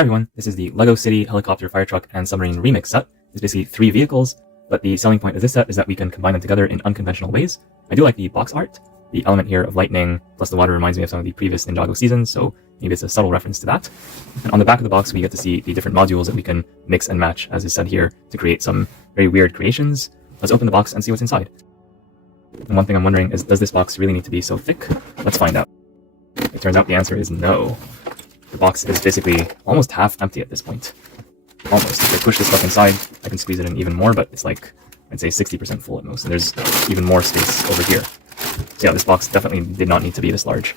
Hi everyone, this is the LEGO City Helicopter Fire Truck and Submarine Remix set. It's basically 3 vehicles, but the selling point of this set is that we can combine them together in unconventional ways. I do like the box art. The element here of lightning plus the water reminds me of some of the previous Ninjago seasons, so maybe it's a subtle reference to that. And on the back of the box we get to see the different modules that we can mix and match, as is said here, to create some very weird creations. Let's open the box and see what's inside. And one thing I'm wondering is, does this box really need to be so thick? Let's find out. It turns out the answer is no. The box is basically almost half empty at this point. Almost. If I push this stuff inside, I can squeeze it in even more, but it's like, I'd say 60% full at most. And there's even more space over here. So yeah, this box definitely did not need to be this large.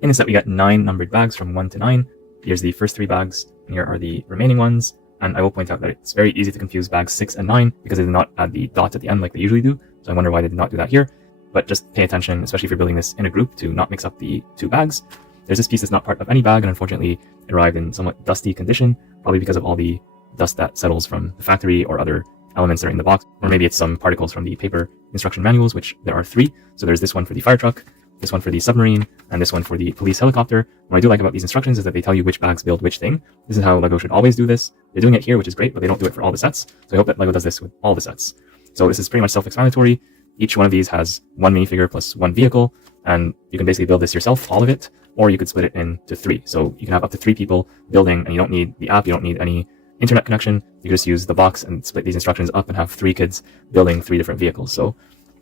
In the set, we got 9 numbered bags from 1 to 9. Here's the first 3 bags, and here are the remaining ones. And I will point out that it's very easy to confuse bags 6 and 9 because they did not add the dot at the end like they usually do. So I wonder why they did not do that here. But just pay attention, especially if you're building this in a group, to not mix up the 2 bags. There's this piece that's not part of any bag, and unfortunately it arrived in somewhat dusty condition, probably because of all the dust that settles from the factory or other elements that are in the box, or maybe it's some particles from the paper instruction manuals, which there are 3. So there's this one for the fire truck, this one for the submarine, and this one for the police helicopter. What I do like about these instructions is that they tell you which bags build which thing. This is how LEGO should always do this. They're doing it here, which is great, but they don't do it for all the sets. So I hope that LEGO does this with all the sets. So this is pretty much self-explanatory. Each one of these has 1 minifigure plus 1 vehicle, and you can basically build this yourself, all of it, or you could split it into 3. So you can have up to 3 people building, and you don't need the app, you don't need any internet connection. You can just use the box and split these instructions up and have 3 kids building 3 different vehicles. So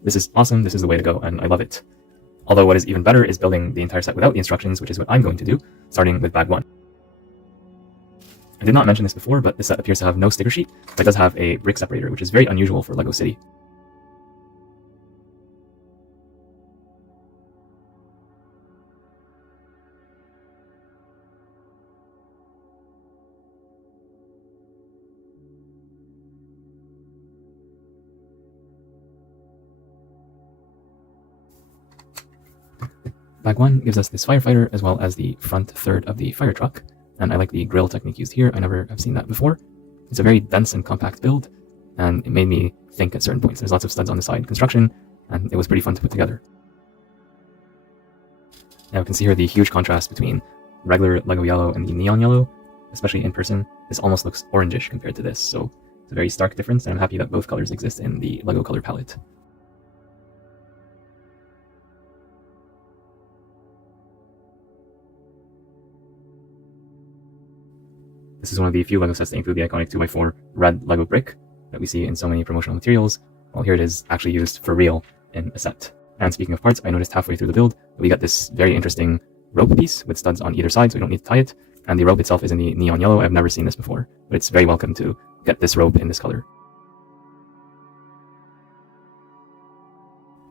this is awesome, this is the way to go, and I love it. Although what is even better is building the entire set without the instructions, which is what I'm going to do, starting with bag 1. I did not mention this before, but this set appears to have no sticker sheet, but it does have a brick separator, which is very unusual for LEGO City. Bag 1 gives us this firefighter as well as the front third of the fire truck, and I like the grill technique used here. I never have seen that before. It's a very dense and compact build, and it made me think at certain points. There's lots of studs on the side construction, and it was pretty fun to put together. Now you can see here the huge contrast between regular LEGO yellow and the neon yellow, especially in person. This almost looks orangish compared to this, so it's a very stark difference, and I'm happy that both colors exist in the LEGO color palette. This is one of the few LEGO sets that include the iconic 2x4 red LEGO brick that we see in so many promotional materials. Well, here it is actually used for real in a set. And speaking of parts, I noticed halfway through the build that we got this very interesting rope piece with studs on either side, so we don't need to tie it. And the rope itself is in the neon yellow. I've never seen this before, but it's very welcome to get this rope in this color.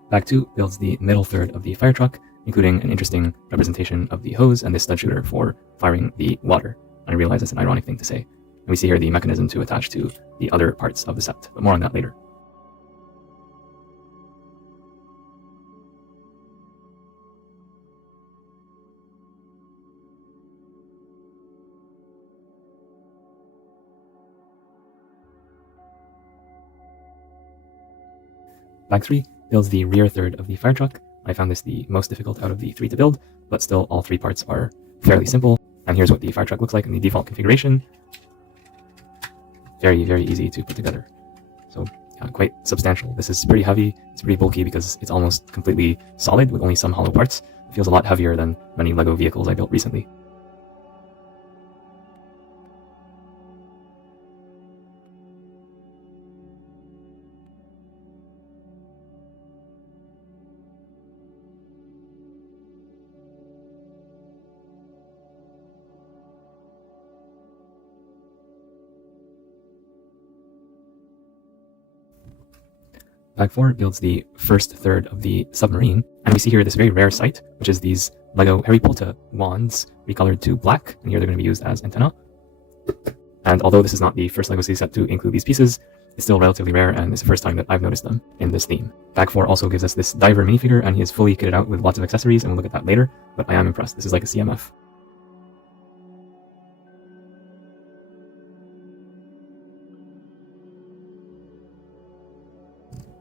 Bag 2 builds the middle third of the fire truck, including an interesting representation of the hose and this stud shooter for firing the water. I realize it's an ironic thing to say. And we see here the mechanism to attach to the other parts of the set, but more on that later. Bag 3 builds the rear third of the fire truck. I found this the most difficult out of the 3 to build, but still all 3 parts are fairly simple. And here's what the fire truck looks like in the default configuration. Very, very easy to put together. So yeah, quite substantial. This is pretty heavy. It's pretty bulky because it's almost completely solid with only some hollow parts. It feels a lot heavier than many LEGO vehicles I built recently. Bag 4 builds the first third of the submarine, and we see here this very rare sight, which is these LEGO Harry Potter wands recolored to black, and here they're going to be used as antenna. And although this is not the first LEGO City set to include these pieces, it's still relatively rare, and it's the first time that I've noticed them in this theme. Bag 4 also gives us this diver minifigure, and he is fully kitted out with lots of accessories, and we'll look at that later, but I am impressed. This is like a CMF.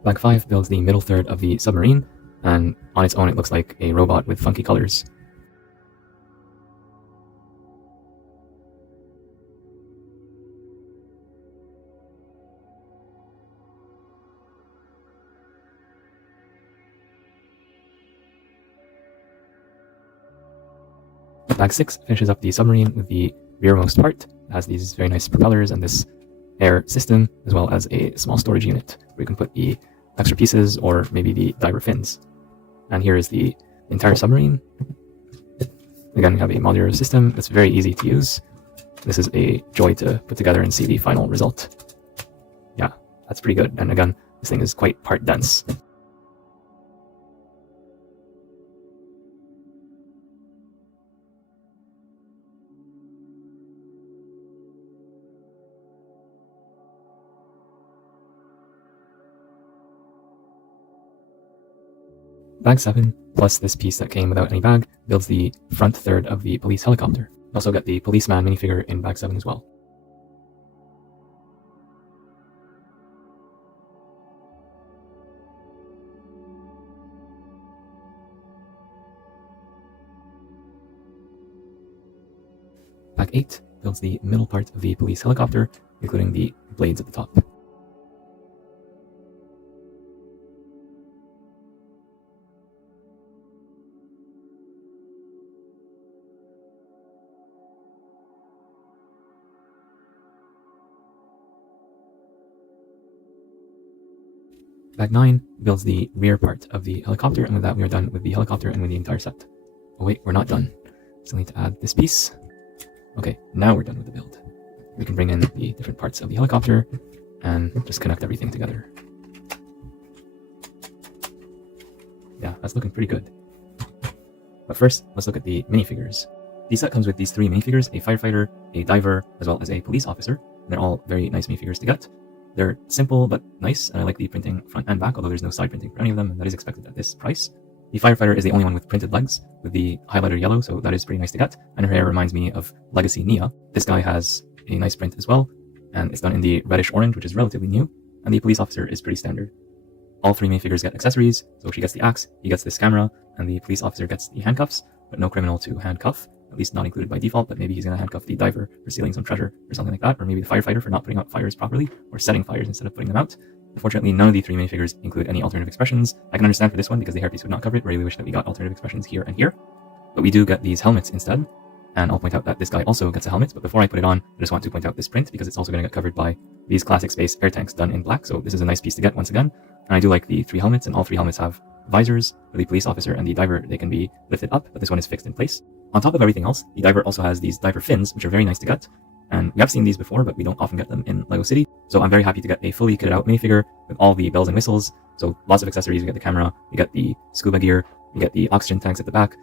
Bag 5 builds the middle third of the submarine, and on its own it looks like a robot with funky colors. Bag 6 finishes up the submarine with the rearmost part. It has these very nice propellers and this air system, as well as a small storage unit where you can put the extra pieces or maybe the diver fins. And here is the entire submarine. Again, we have a modular system that's very easy to use. This is a joy to put together and see the final result. Yeah, that's pretty good. And again, this thing is quite part dense. Bag 7, plus this piece that came without any bag, builds the front third of the police helicopter. You also get the policeman minifigure in Bag 7 as well. Bag 8 builds the middle part of the police helicopter, including the blades at the top. Bag 9 builds the rear part of the helicopter, and with that we are done with the helicopter and with the entire set. Oh wait, we're not done. Still need to add this piece. Okay, now we're done with the build. We can bring in the different parts of the helicopter and just connect everything together. Yeah, that's looking pretty good. But first, let's look at the minifigures. The set comes with these 3 minifigures, a firefighter, a diver, as well as a police officer. They're all very nice minifigures to get. They're simple but nice, and I like the printing front and back, although there's no side printing for any of them, and that is expected at this price. The firefighter is the only one with printed legs, with the highlighter yellow, so that is pretty nice to get, and her hair reminds me of Legacy Nia. This guy has a nice print as well, and it's done in the reddish orange, which is relatively new, and the police officer is pretty standard. All 3 minifigures get accessories, so she gets the axe, he gets this camera, and the police officer gets the handcuffs, but no criminal to handcuff. At least not included by default, but maybe he's going to handcuff the diver for stealing some treasure or something like that, or maybe the firefighter for not putting out fires properly, or setting fires instead of putting them out. Unfortunately, none of the 3 minifigures include any alternative expressions. I can understand for this one because the hairpiece would not cover it. I really wish that we got alternative expressions here and here. But we do get these helmets instead, and I'll point out that this guy also gets a helmet, but before I put it on, I just want to point out this print because it's also going to get covered by these classic space air tanks done in black, so this is a nice piece to get once again. And I do like the 3 helmets, and all 3 helmets have visors. For the police officer and the diver, they can be lifted up, but this one is fixed in place. On top of everything else, the diver also has these diver fins, which are very nice to get, and we have seen these before, but we don't often get them in LEGO City, so I'm very happy to get a fully kitted out minifigure with all the bells and whistles. So lots of accessories. You get the camera, you get the scuba gear, you get the oxygen tanks at the back,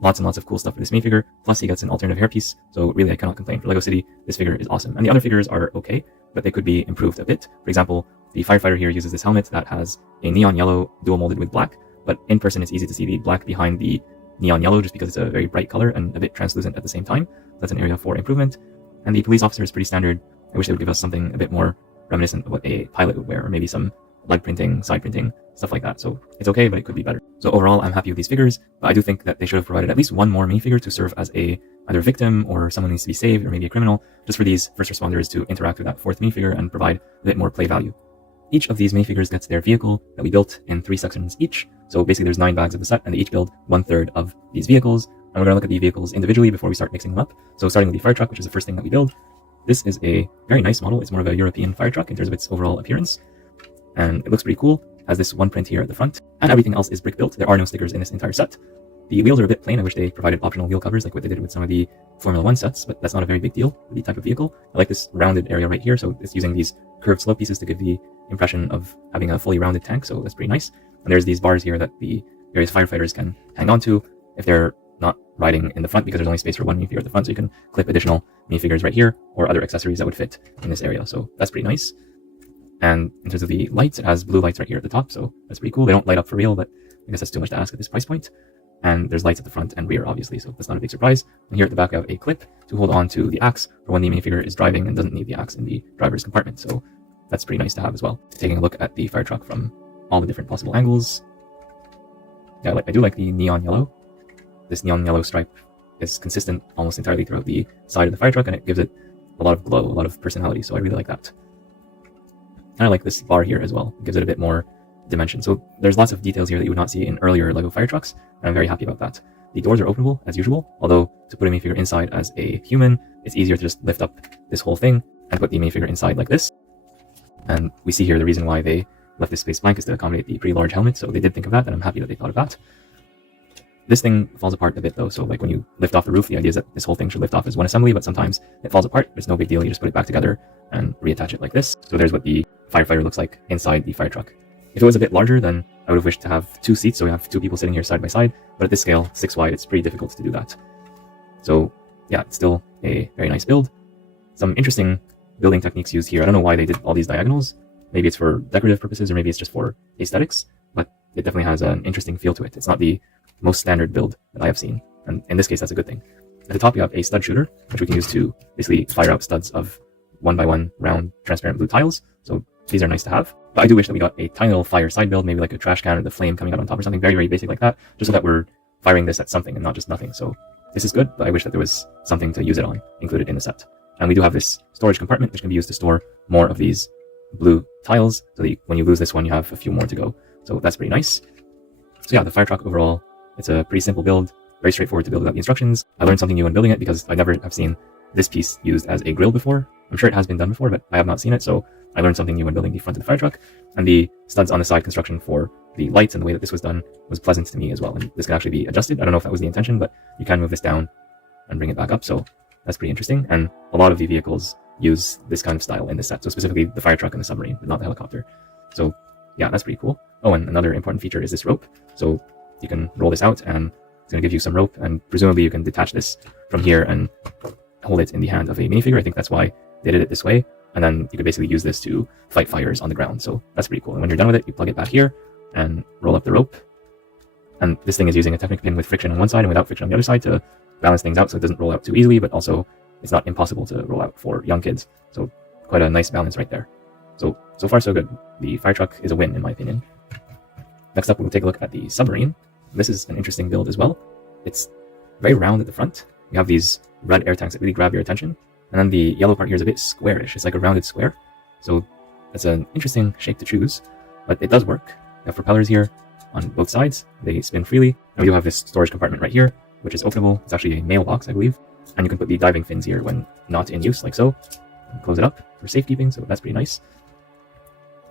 lots and lots of cool stuff for this minifigure, plus he gets an alternative hairpiece, so really I cannot complain. For LEGO City, this figure is awesome, and the other figures are okay, but they could be improved a bit. For example, the firefighter here uses this helmet that has a neon yellow dual molded with black, but in person it's easy to see the black behind the neon yellow just because it's a very bright color and a bit translucent at the same time. That's an area for improvement. And the police officer is pretty standard. I wish they would give us something a bit more reminiscent of what a pilot would wear, or maybe some leg printing, side printing, stuff like that. So it's okay, but it could be better. So overall, I'm happy with these figures, but I do think that they should have provided at least one more minifigure to serve as a either victim or someone needs to be saved, or maybe a criminal, just for these first responders to interact with that 4th minifigure and provide a bit more play value. Each of these minifigures gets their vehicle that we built in 3 sections each. So basically there's 9 bags of the set, and they each build 1/3 of these vehicles. And we're going to look at the vehicles individually before we start mixing them up. So starting with the fire truck, which is the first thing that we build. This is a very nice model. It's more of a European fire truck in terms of its overall appearance. And it looks pretty cool. It has this one print here at the front, and everything else is brick built. There are no stickers in this entire set. The wheels are a bit plain. I wish they provided optional wheel covers like what they did with some of the Formula 1 sets, but that's not a very big deal for the type of vehicle. I like this rounded area right here, so it's using these curved slope pieces to give the impression of having a fully rounded tank, so that's pretty nice. And there's these bars here that the various firefighters can hang on to if they're not riding in the front, because there's only space for one minifigure at the front, so you can clip additional minifigures right here or other accessories that would fit in this area, so that's pretty nice. And in terms of the lights, it has blue lights right here at the top, so that's pretty cool. They don't light up for real, but I guess that's too much to ask at this price point. And there's lights at the front and rear, obviously, so that's not a big surprise. And here at the back, I have a clip to hold on to the axe for when the minifigure is driving and doesn't need the axe in the driver's compartment, so that's pretty nice to have as well. Taking a look at the fire truck from all the different possible angles. Yeah, I do like the neon yellow. This neon yellow stripe is consistent almost entirely throughout the side of the fire truck, and it gives it a lot of glow, a lot of personality, so I really like that. And I like this bar here as well. It gives it a bit more dimension. So there's lots of details here that you would not see in earlier LEGO fire trucks, and I'm very happy about that. the doors are openable as usual, although to put a minifigure inside as a human, it's easier to just lift up this whole thing and put the minifigure inside like this. And we see here the reason why they left this space blank is to accommodate the pretty large helmet, so they did think of that, and I'm happy that they thought of that. This thing falls apart a bit though, so like when you lift off the roof, the idea is that this whole thing should lift off as one assembly, but sometimes it falls apart. It's no big deal, you just put it back together and reattach it like this. So there's what the firefighter looks like inside the fire truck. If it was a bit larger, then I would have wished to have 2 seats, so we have 2 people sitting here side by side, but at this scale, 6 wide, it's pretty difficult to do that. So yeah, it's still a very nice build. Some interesting building techniques used here. I don't know why they did all these diagonals. Maybe it's for decorative purposes, or maybe it's just for aesthetics, but it definitely has an interesting feel to it. It's not the most standard build that I have seen, and in this case, that's a good thing. At the top, you have a stud shooter, which we can use to basically fire out studs of 1x1 round transparent blue tiles, so these are nice to have. But I do wish that we got a tiny little fire side build, maybe like a trash can or the flame coming out on top or something very, very basic like that, just so that we're firing this at something and not just nothing. So this is good, but I wish that there was something to use it on included in the set. And we do have this storage compartment, which can be used to store more of these blue tiles, so that when you lose this one, you have a few more to go. So that's pretty nice. So yeah, the fire truck overall, it's a pretty simple build, very straightforward to build without the instructions. I learned something new when building it because I never have seen this piece used as a grill before. I'm sure it has been done before, but I have not seen it, so I learned something new when building the front of the fire truck. And the studs on the side construction for the lights and the way that this was done was pleasant to me as well. And this can actually be adjusted. I don't know if that was the intention, but you can move this down and bring it back up, so that's pretty interesting. And a lot of the vehicles use this kind of style in this set, so specifically the fire truck and the submarine, but not the helicopter. So yeah, that's pretty cool. Oh, and another important feature is this rope. So you can roll this out and it's going to give you some rope, and presumably you can detach this from here and hold it in the hand of a minifigure. I think that's why they did it this way. And then you could basically use this to fight fires on the ground. So that's pretty cool. And when you're done with it, you plug it back here and roll up the rope. And this thing is using a Technic pin with friction on one side and without friction on the other side to balance things out so it doesn't roll out too easily, but also it's not impossible to roll out for young kids. So quite a nice balance right there. So far so good. The fire truck is a win in my opinion. Next up, we'll take a look at the submarine. This is an interesting build as well. It's very round at the front. You have these red air tanks that really grab your attention. And then the yellow part here is a bit squarish. It's like a rounded square. So that's an interesting shape to choose, but it does work. You have propellers here on both sides. They spin freely. And we do have this storage compartment right here, which is openable. It's actually a mailbox, I believe. And you can put the diving fins here when not in use, like so. And close it up for safekeeping, so that's pretty nice.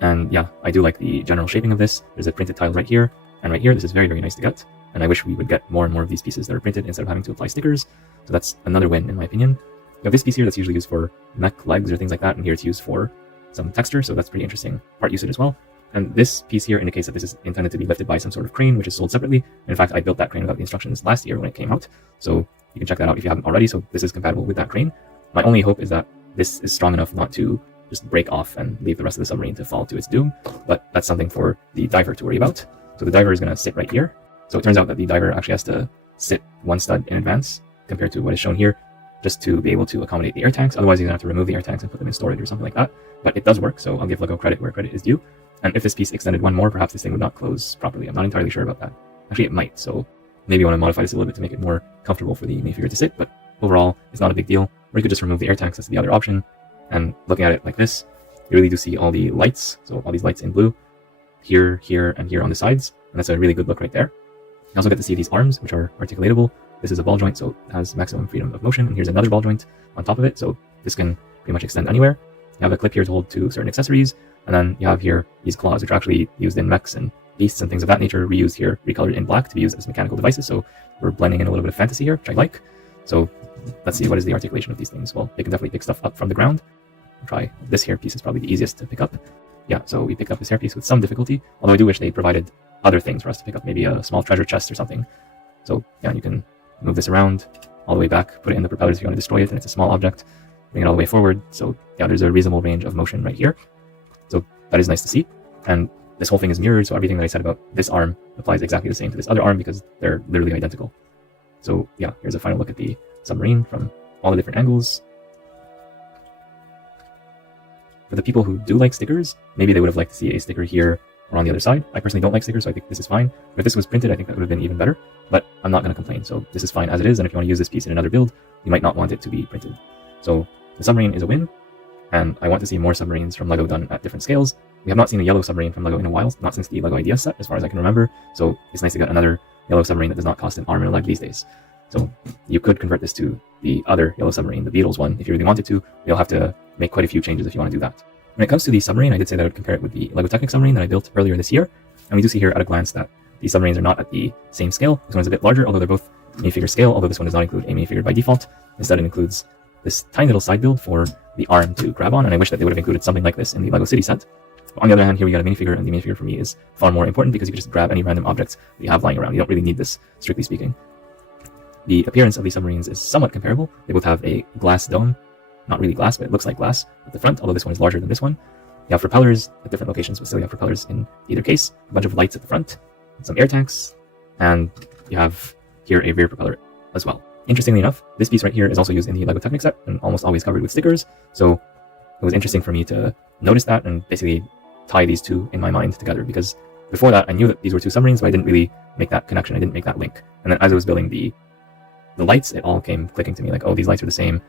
And yeah, I do like the general shaping of this. There's a printed tile right here, and right here. This is very, very nice to get. And I wish we would get more and more of these pieces that are printed instead of having to apply stickers. So that's another win in my opinion. You have this piece here that's usually used for mech legs or things like that, and here it's used for some texture, so that's pretty interesting part usage as well. And this piece here indicates that this is intended to be lifted by some sort of crane, which is sold separately. And in fact, I built that crane without the instructions last year when it came out, so you can check that out if you haven't already. So this is compatible with that crane. My only hope is that this is strong enough not to just break off and leave the rest of the submarine to fall to its doom, but that's something for the diver to worry about. So the diver is going to sit right here. So it turns out that the diver actually has to sit one stud in advance compared to what is shown here, just to be able to accommodate the air tanks. Otherwise, you're going to have to remove the air tanks and put them in storage or something like that. But it does work, so I'll give LEGO credit where credit is due. And if this piece extended one more, perhaps this thing would not close properly. I'm not entirely sure about that. Actually, it might, so maybe you want to modify this a little bit to make it more comfortable for the minifigure to sit, but overall, it's not a big deal. Or you could just remove the air tanks, that's the other option. And looking at it like this, you really do see all the lights, so all these lights in blue, here, here, and here on the sides, and that's a really good look right there. You also get to see these arms, which are articulatable. This is a ball joint, so it has maximum freedom of motion, and here's another ball joint on top of it, so this can pretty much extend anywhere. You have a clip here to hold two certain accessories, and then you have here these claws, which are actually used in mechs and beasts and things of that nature, reused here, recolored in black to be used as mechanical devices, so we're blending in a little bit of fantasy here, which I like. So let's see, what is the articulation of these things? Well, they can definitely pick stuff up from the ground. I'll try this hairpiece is probably the easiest to pick up. Yeah, so we picked up this hairpiece with some difficulty, although I do wish they provided other things for us to pick up, maybe a small treasure chest or something. So yeah, you can move this around all the way back, put it in the propellers if you want to destroy it, and it's a small object, bring it all the way forward. So yeah, there's a reasonable range of motion right here. So that is nice to see. And this whole thing is mirrored, so everything that I said about this arm applies exactly the same to this other arm because they're literally identical. So yeah, here's a final look at the submarine from all the different angles. For the people who do like stickers, maybe they would have liked to see a sticker here or on the other side. I personally don't like stickers, so I think this is fine. If this was printed, I think that would have been even better, but I'm not going to complain. So this is fine as it is, and if you want to use this piece in another build, you might not want it to be printed. So the submarine is a win, and I want to see more submarines from LEGO done at different scales. We have not seen a yellow submarine from LEGO in a while, not since the LEGO Ideas set, as far as I can remember, so it's nice to get another yellow submarine that does not cost an arm and a leg these days. So you could convert this to the other yellow submarine, the Beatles one, if you really wanted to. You'll have to make quite a few changes if you want to do that. When it comes to the submarine, I did say that I would compare it with the LEGO Technic submarine that I built earlier this year. And we do see here at a glance that these submarines are not at the same scale. This one is a bit larger, although they're both minifigure scale, although this one does not include a minifigure by default. Instead, it includes this tiny little side build for the arm to grab on, and I wish that they would have included something like this in the LEGO City set. But on the other hand, here we got a minifigure, and the minifigure for me is far more important because you can just grab any random objects that you have lying around. You don't really need this, strictly speaking. The appearance of these submarines is somewhat comparable. They both have a glass dome. Not really glass, but it looks like glass at the front, although this one is larger than this one. You have propellers at different locations, but still you have propellers in either case. A bunch of lights at the front, some air tanks, and you have here a rear propeller as well. Interestingly enough, this piece right here is also used in the LEGO Technic set and almost always covered with stickers. So it was interesting for me to notice that and basically tie these two in my mind together, because before that I knew that these were two submarines, but I didn't really make that connection. I didn't make that link. And then as I was building the lights, it all came clicking to me like, oh, these lights are the same.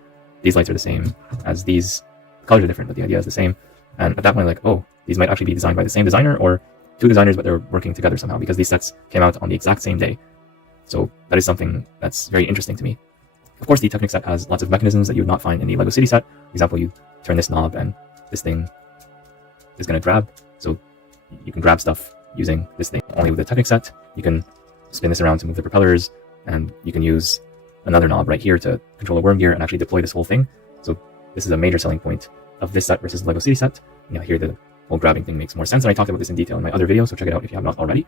These lights are the same as these. The colors are different, but the idea is the same. And at that point, like, oh, these might actually be designed by the same designer or two designers, but they're working together somehow because these sets came out on the exact same day. So that is something that's very interesting to me. Of course, the Technic set has lots of mechanisms that you would not find in the LEGO City set. For example, you turn this knob and this thing is going to grab. So you can grab stuff using this thing. Only with the Technic set, you can spin this around to move the propellers, and you can use another knob right here to control a worm gear and actually deploy this whole thing. So this is a major selling point of this set versus the LEGO City set. You know, here the whole grabbing thing makes more sense, and I talked about this in detail in my other video, so check it out if you have not already.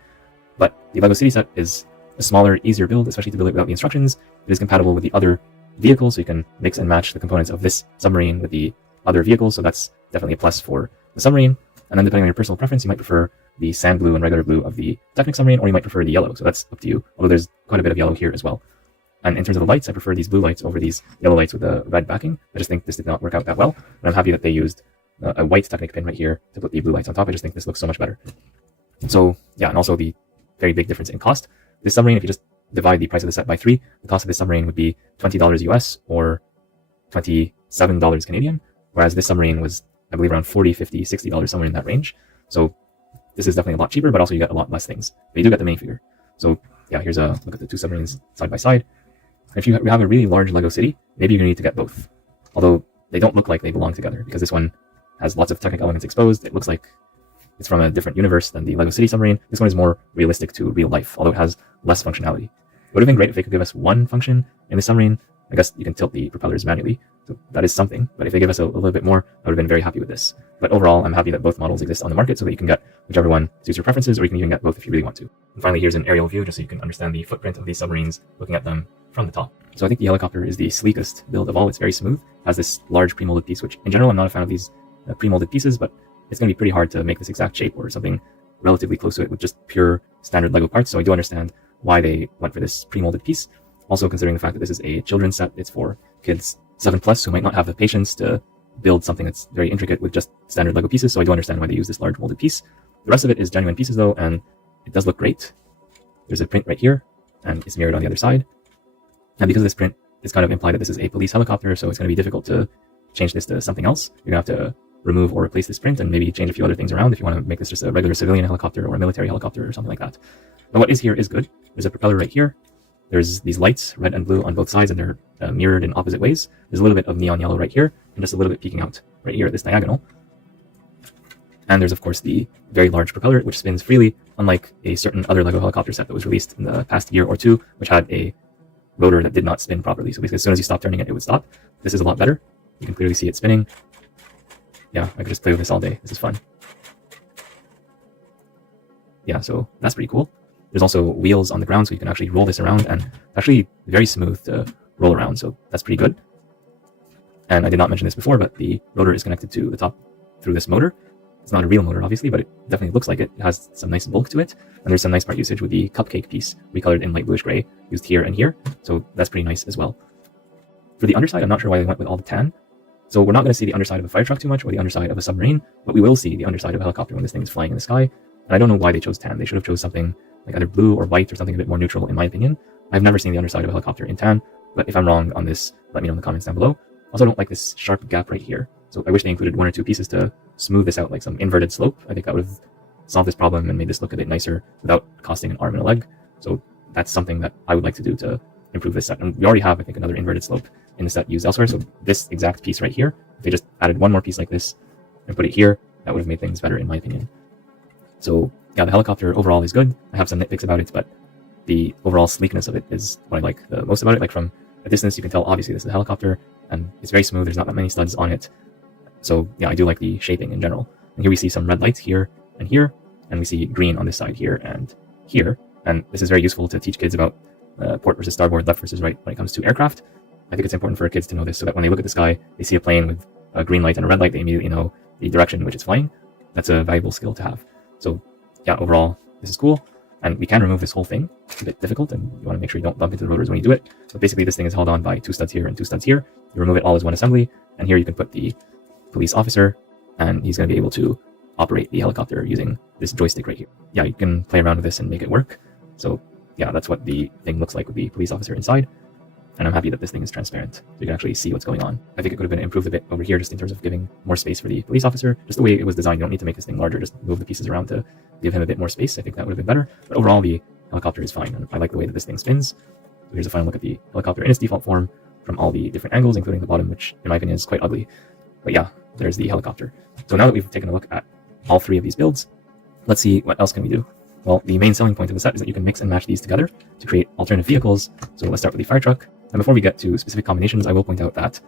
But the LEGO City set is a smaller, easier build, especially to build it without the instructions. It is compatible with the other vehicles, so you can mix and match the components of this submarine with the other vehicles, so that's definitely a plus for the submarine. And then depending on your personal preference, you might prefer the sand blue and regular blue of the Technic submarine, or you might prefer the yellow, so that's up to you, although there's quite a bit of yellow here as well. And in terms of the lights, I prefer these blue lights over these yellow lights with the red backing. I just think this did not work out that well, and I'm happy that they used a white Technic pin right here to put the blue lights on top. I just think this looks so much better. So yeah, and also the very big difference in cost. This submarine, if you just divide the price of the set by 3, the cost of this submarine would be $20 US or $27 Canadian, whereas this submarine was, I believe, around $40, $50, $60, somewhere in that range. So this is definitely a lot cheaper, but also you get a lot less things. But you do get the minifigure. So yeah, here's a look at the two submarines side by side. If you have a really large LEGO city, maybe you're going to need to get both. Although they don't look like they belong together, because this one has lots of Technic elements exposed. It looks like it's from a different universe than the LEGO City submarine. This one is more realistic to real life, although it has less functionality. It would have been great if they could give us one function in the submarine. I guess you can tilt the propellers manually, so that is something. But if they give us a little bit more, I would have been very happy with this. But overall, I'm happy that both models exist on the market so that you can get whichever one suits your preferences, or you can even get both if you really want to. And finally, here's an aerial view just so you can understand the footprint of these submarines looking at them from the top. So I think the helicopter is the sleekest build of all. It's very smooth, has this large pre-molded piece, which in general I'm not a fan of these pre-molded pieces, but it's going to be pretty hard to make this exact shape or something relatively close to it with just pure standard LEGO parts. So I do understand why they went for this pre-molded piece. Also considering the fact that this is a children's set, it's for kids 7+ who might not have the patience to build something that's very intricate with just standard LEGO pieces. So I do understand why they use this large molded piece. The rest of it is genuine pieces though, and it does look great. There's a print right here, and it's mirrored on the other side. And because of this print, it's kind of implied that this is a police helicopter, so it's going to be difficult to change this to something else. You're going to have to remove or replace this print and maybe change a few other things around if you want to make this just a regular civilian helicopter or a military helicopter or something like that. But what is here is good. There's a propeller right here. There's these lights, red and blue, on both sides, and they're mirrored in opposite ways. There's a little bit of neon yellow right here, and just a little bit peeking out right here at this diagonal. And there's, of course, the very large propeller, which spins freely, unlike a certain other LEGO helicopter set that was released in the past year or two, which had a rotor that did not spin properly. So basically, as soon as you stop turning it, it would stop. This is a lot better. You can clearly see it spinning. Yeah, I could just play with this all day. This is fun. Yeah, so that's pretty cool. There's also wheels on the ground, so you can actually roll this around, and actually very smooth to roll around, so that's pretty good. And I did not mention this before, but the rotor is connected to the top through this motor. It's not a real motor, obviously, but it definitely looks like it. It has some nice bulk to it, and there's some nice part usage with the cupcake piece, recolored in light bluish gray, used here and here, so that's pretty nice as well. For the underside, I'm not sure why they went with all the tan. So we're not going to see the underside of a fire truck too much, or the underside of a submarine, but we will see the underside of a helicopter when this thing is flying in the sky. And I don't know why they chose tan. They should have chose something like either blue or white or something a bit more neutral, in my opinion. I've never seen the underside of a helicopter in tan, but if I'm wrong on this, let me know in the comments down below. Also, I don't like this sharp gap right here. So I wish they included one or two pieces to smooth this out, like some inverted slope. I think that would have solved this problem and made this look a bit nicer without costing an arm and a leg. So that's something that I would like to do to improve this set. And we already have, I think, another inverted slope in the set used elsewhere. So this exact piece right here, if they just added one more piece like this and put it here, that would have made things better in my opinion. So yeah, the helicopter overall is good. I have some nitpicks about it, but the overall sleekness of it is what I like the most about it. Like from a distance, you can tell obviously this is a helicopter, and it's very smooth. There's not that many studs on it. So yeah, I do like the shaping in general. And here we see some red lights here, and we see green on this side here and here. And this is very useful to teach kids about port versus starboard, left versus right when it comes to aircraft. I think it's important for kids to know this so that when they look at the sky, they see a plane with a green light and a red light, they immediately know the direction in which it's flying. That's a valuable skill to have. So yeah, overall, this is cool. And we can remove this whole thing. It's a bit difficult, and you want to make sure you don't bump into the rotors when you do it. But basically, this thing is held on by 2 studs here and 2 studs here. You remove it all as one assembly, and here you can put the police officer, and he's going to be able to operate the helicopter using this joystick right here. Yeah, you can play around with this and make it work. So yeah, that's what the thing looks like with the police officer inside. And I'm happy that this thing is transparent, so you can actually see what's going on. I think it could have been improved a bit over here just in terms of giving more space for the police officer. Just the way it was designed, you don't need to make this thing larger, just move the pieces around to give him a bit more space. I think that would have been better. But overall, the helicopter is fine, and I like the way that this thing spins. So here's a final look at the helicopter in its default form from all the different angles, including the bottom, which in my opinion is quite ugly. But yeah, there's the helicopter. So now that we've taken a look at all 3 of these builds, let's see what else can we do. Well, the main selling point of the set is that you can mix and match these together to create alternative vehicles. So let's start with the fire truck. And before we get to specific combinations, I will point out that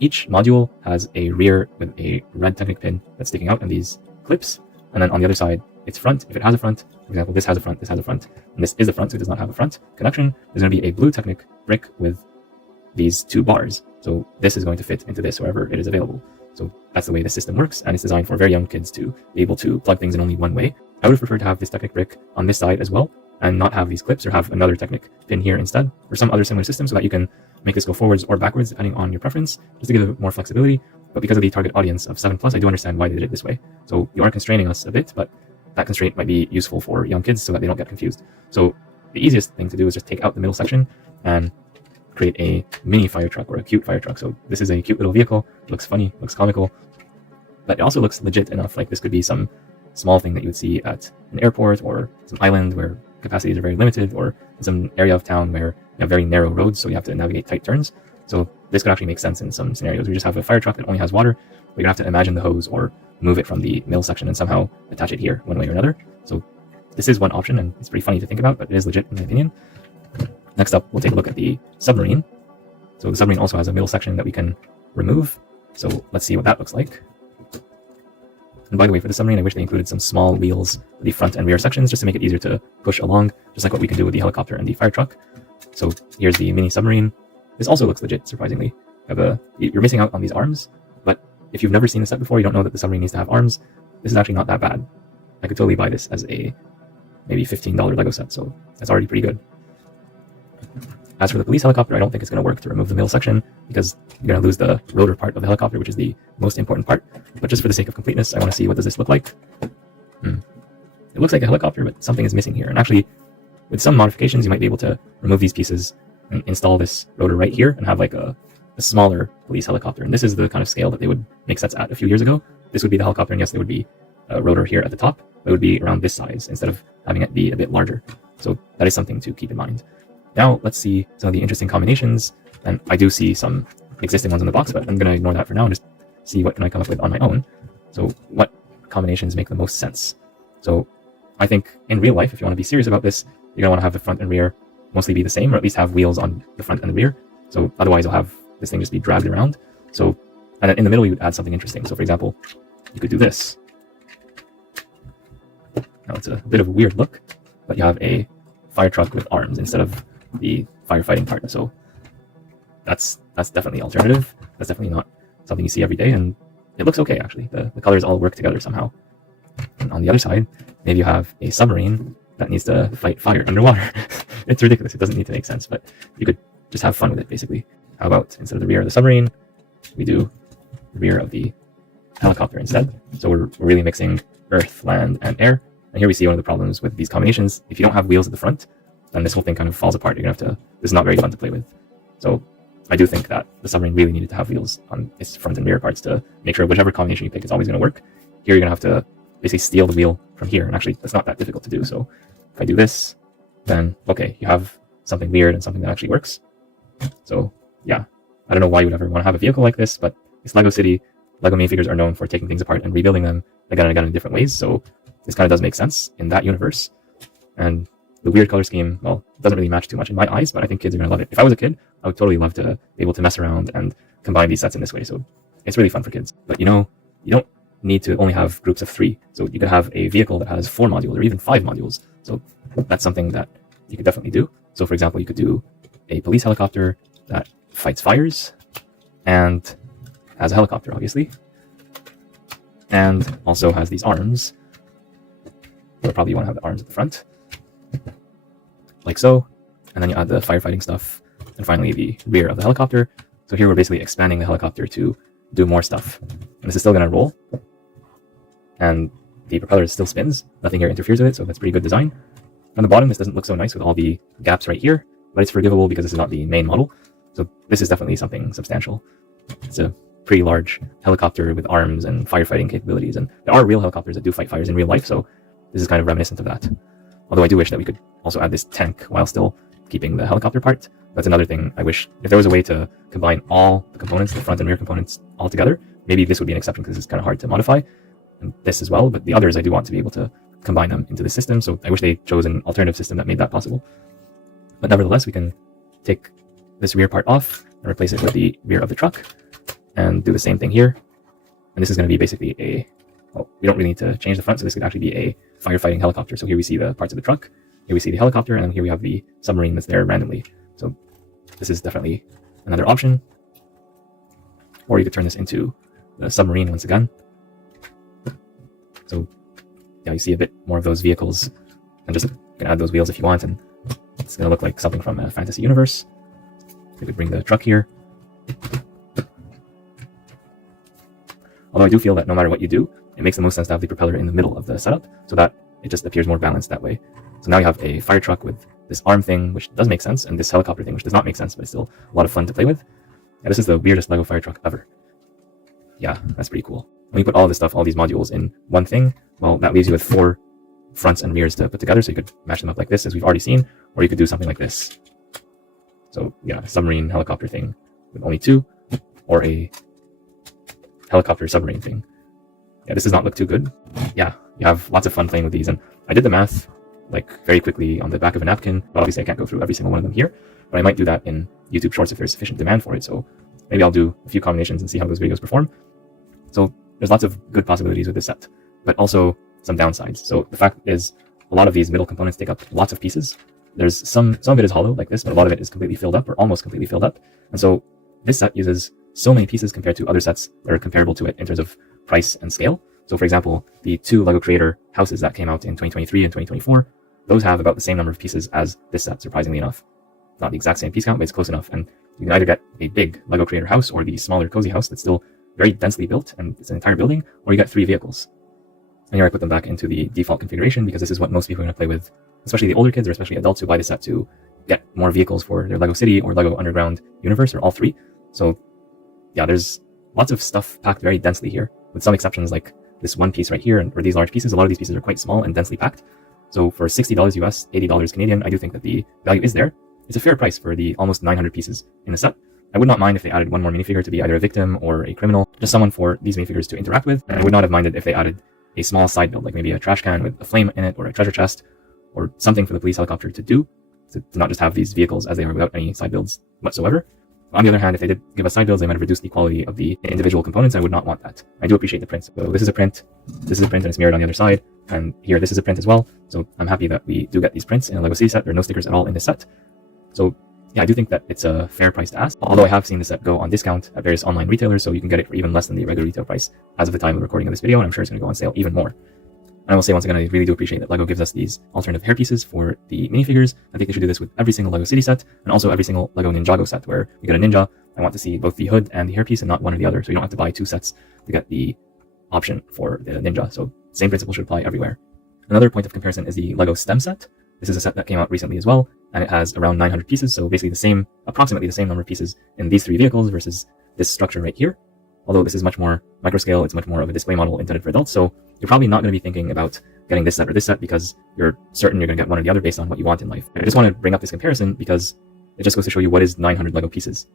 each module has a rear with a red Technic pin that's sticking out in these clips. And then on the other side, its front, if it has a front, for example, this has a front, and this is a front, so it does not have a front connection, there's going to be a blue Technic brick with these 2 bars. So this is going to fit into this wherever it is available. So that's the way the system works, and it's designed for very young kids to be able to plug things in only one way. I would have preferred to have this Technic brick on this side as well, and not have these clips, or have another Technic pin here instead, or some other similar system so that you can make this go forwards or backwards depending on your preference, just to give it more flexibility. But because of the target audience of 7+, I do understand why they did it this way. So you are constraining us a bit, but that constraint might be useful for young kids so that they don't get confused. So the easiest thing to do is just take out the middle section and create a mini fire truck, or a cute fire truck. So this is a cute little vehicle. It looks funny, looks comical, but it also looks legit enough. Like this could be some small thing that you would see at an airport, or some island where capacities are very limited, or some area of town where you have very narrow roads, so you have to navigate tight turns. So this could actually make sense in some scenarios. We just have a fire truck that only has water. We're gonna have to imagine the hose or move it from the middle section and somehow attach it here one way or another. So this is one option, and it's pretty funny to think about, but it is legit in my opinion. Next up, we'll take a look at the submarine. So the submarine also has a middle section that we can remove. So let's see what that looks like. And by the way, for the submarine, I wish they included some small wheels for the front and rear sections just to make it easier to push along, just like what we can do with the helicopter and the fire truck. So here's the mini submarine. This also looks legit, surprisingly. You're missing out on these arms, but if you've never seen the set before, you don't know that the submarine needs to have arms. This is actually not that bad. I could totally buy this as a maybe $15 Lego set, so that's already pretty good. As for the police helicopter, I don't think it's going to work to remove the middle section, because you're going to lose the rotor part of the helicopter, which is the most important part. But just for the sake of completeness, I want to see what does this look like. It looks like a helicopter, but something is missing here. And actually, with some modifications, you might be able to remove these pieces and install this rotor right here and have like a smaller police helicopter. And this is the kind of scale that they would make sets at a few years ago. This would be the helicopter, and yes, there would be a rotor here at the top. It would be around this size instead of having it be a bit larger. So that is something to keep in mind. Now let's see some of the interesting combinations, and I do see some existing ones in the box, but I'm going to ignore that for now and just see what can I come up with on my own. So what combinations make the most sense? So I think in real life, if you want to be serious about this, you're going to want to have the front and rear mostly be the same, or at least have wheels on the front and the rear. So otherwise you'll have this thing just be dragged around. So, and then in the middle you would add something interesting. So for example, you could do this. Now it's a bit of a weird look, but you have a fire truck with arms instead of the firefighting part. So that's definitely alternative. That's definitely not something you see every day, and it looks okay actually. The colors all work together somehow. And on the other side, maybe you have a submarine that needs to fight fire underwater. It's ridiculous. It doesn't need to make sense, but you could just have fun with it basically. How about instead of the rear of the submarine, we do the rear of the helicopter instead? So we're really mixing earth, land, and air. And here we see one of the problems with these combinations. If you don't have wheels at the front, then this whole thing kind of falls apart. You're gonna have to, this is not very fun to play with. So I do think that the submarine really needed to have wheels on its front and rear parts to make sure whichever combination you pick is always gonna work. Here you're gonna have to basically steal the wheel from here, and actually that's not that difficult to do. So if I do this, then okay, you have something weird and something that actually works. So yeah, I don't know why you would ever want to have a vehicle like this, but it's Lego City. Lego minifigures are known for taking things apart and rebuilding them again and again in different ways, so this kind of does make sense in that universe. And the weird color scheme, well, it doesn't really match too much in my eyes, but I think kids are going to love it. If I was a kid, I would totally love to be able to mess around and combine these sets in this way, so it's really fun for kids. But you know, you don't need to only have groups of 3, so you could have a vehicle that has 4 modules or even 5 modules, so that's something that you could definitely do. So for example, you could do a police helicopter that fights fires and has a helicopter, obviously, and also has these arms. But probably you want to have the arms at the front, like so, and then you add the firefighting stuff, and finally the rear of the helicopter. So here we're basically expanding the helicopter to do more stuff, and this is still going to roll, and the propeller still spins. Nothing here interferes with it, so that's pretty good design. On the bottom, this doesn't look so nice with all the gaps right here, but it's forgivable because this is not the main model. So this is definitely something substantial. It's a pretty large helicopter with arms and firefighting capabilities, and there are real helicopters that do fight fires in real life, so this is kind of reminiscent of that. Although I do wish that we could also add this tank while still keeping the helicopter part. That's another thing I wish, if there was a way to combine all the components, the front and rear components all together, maybe this would be an exception because it's kind of hard to modify, and this as well, but the others I do want to be able to combine them into the system, so I wish they chose an alternative system that made that possible. But nevertheless, we can take this rear part off and replace it with the rear of the truck and do the same thing here. And this is going to be basically a, well, we don't really need to change the front, so this could actually be a firefighting helicopter. So here we see the parts of the truck, here we see the helicopter, and then here we have the submarine that's there randomly. So this is definitely another option. Or you could turn this into the submarine once again. So yeah, you see a bit more of those vehicles, and just you can add those wheels if you want, and it's going to look like something from a fantasy universe. You could bring the truck here. Although I do feel that no matter what you do, it makes the most sense to have the propeller in the middle of the setup, so that it just appears more balanced that way. So now you have a fire truck with this arm thing, which does make sense, and this helicopter thing, which does not make sense, but it's still a lot of fun to play with. Yeah, this is the weirdest Lego fire truck ever. Yeah, that's pretty cool. When you put all this stuff, all these modules in one thing, well, that leaves you with 4 fronts and rears to put together, so you could match them up like this, as we've already seen, or you could do something like this. So yeah, submarine helicopter thing with only 2, or a helicopter submarine thing. Yeah, this does not look too good. Yeah, you have lots of fun playing with these, and I did the math like very quickly on the back of a napkin, but obviously I can't go through every single one of them here, but I might do that in YouTube Shorts if there's sufficient demand for it, so maybe I'll do a few combinations and see how those videos perform. So there's lots of good possibilities with this set, but also some downsides. So the fact is, a lot of these middle components take up lots of pieces. There's some of it is hollow like this, but a lot of it is completely filled up or almost completely filled up, and so this set uses so many pieces compared to other sets that are comparable to it in terms of price and scale. So for example, the 2 Lego Creator houses that came out in 2023 and 2024, those have about the same number of pieces as this set, surprisingly enough. Not the exact same piece count, but it's close enough. And you can either get a big Lego Creator house or the smaller cozy house that's still very densely built and it's an entire building, or you get 3 vehicles. And here I put them back into the default configuration because this is what most people are going to play with, especially the older kids or especially adults who buy this set to get more vehicles for their Lego City or Lego Underground universe, or all 3. So yeah, there's lots of stuff packed very densely here, with some exceptions like this one piece right here, or these large pieces. A lot of these pieces are quite small and densely packed. So for $60 US, $80 Canadian, I do think that the value is there. It's a fair price for the almost 900 pieces in the set. I would not mind if they added one more minifigure to be either a victim or a criminal, just someone for these minifigures to interact with. And I would not have minded if they added a small side build, like maybe a trash can with a flame in it, or a treasure chest, or something for the police helicopter to do, to not just have these vehicles as they are without any side builds whatsoever. On the other hand, if they did give us side builds, they might have reduced the quality of the individual components. I would not want that. I do appreciate the print. So this is a print, and it's mirrored on the other side, and here this is a print as well. So I'm happy that we do get these prints in a Lego City set. There are no stickers at all in this set. So yeah, I do think that it's a fair price to ask, although I have seen the set go on discount at various online retailers, so you can get it for even less than the regular retail price as of the time of recording of this video, and I'm sure it's going to go on sale even more. And I will say once again, I really do appreciate that LEGO gives us these alternative hair pieces for the minifigures. I think they should do this with every single LEGO City set, and also every single LEGO Ninjago set, where you get a ninja. I want to see both the hood and the hairpiece and not one or the other, so you don't have to buy 2 sets to get the option for the ninja. So same principle should apply everywhere. Another point of comparison is the LEGO STEM set. This is a set that came out recently as well, and it has around 900 pieces, so basically approximately the same number of pieces in these 3 vehicles versus this structure right here. although this is much more micro scale, it's much more of a display model intended for adults. So you're probably not going to be thinking about getting this set or this set because you're certain you're going to get one or the other based on what you want in life. I just want to bring up this comparison because it just goes to show you what is 900 Lego pieces.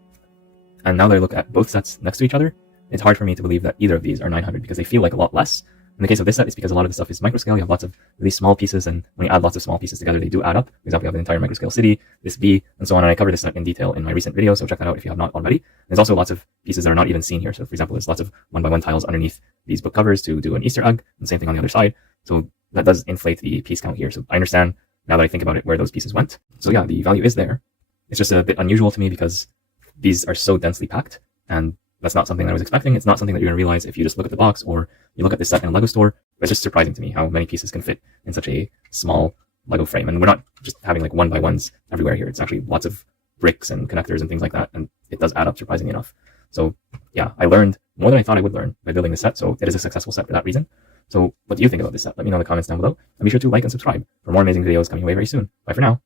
And now that I look at both sets next to each other, it's hard for me to believe that either of these are 900 because they feel like a lot less. In the case of this set, it's because a lot of the stuff is microscale. You have lots of really small pieces, and when you add lots of small pieces together, they do add up. For example, you have an entire microscale city, this bee, and so on. And I covered this set in detail in my recent video, so check that out if you have not already. There's also lots of pieces that are not even seen here. So for example, there's lots of 1x1 tiles underneath these book covers to do an Easter egg, and the same thing on the other side. So that does inflate the piece count here. So I understand now that I think about it where those pieces went. So yeah, the value is there. It's just a bit unusual to me because these are so densely packed, and that's not something that I was expecting. It's not something that you're going to realize if you just look at the box or you look at this set in a Lego store. It's just surprising to me how many pieces can fit in such a small Lego frame. And we're not just having like 1x1s everywhere here. It's actually lots of bricks and connectors and things like that. And it does add up surprisingly enough. So yeah, I learned more than I thought I would learn by building this set. So it is a successful set for that reason. So what do you think about this set? Let me know in the comments down below. And be sure to like and subscribe for more amazing videos coming your way very soon. Bye for now.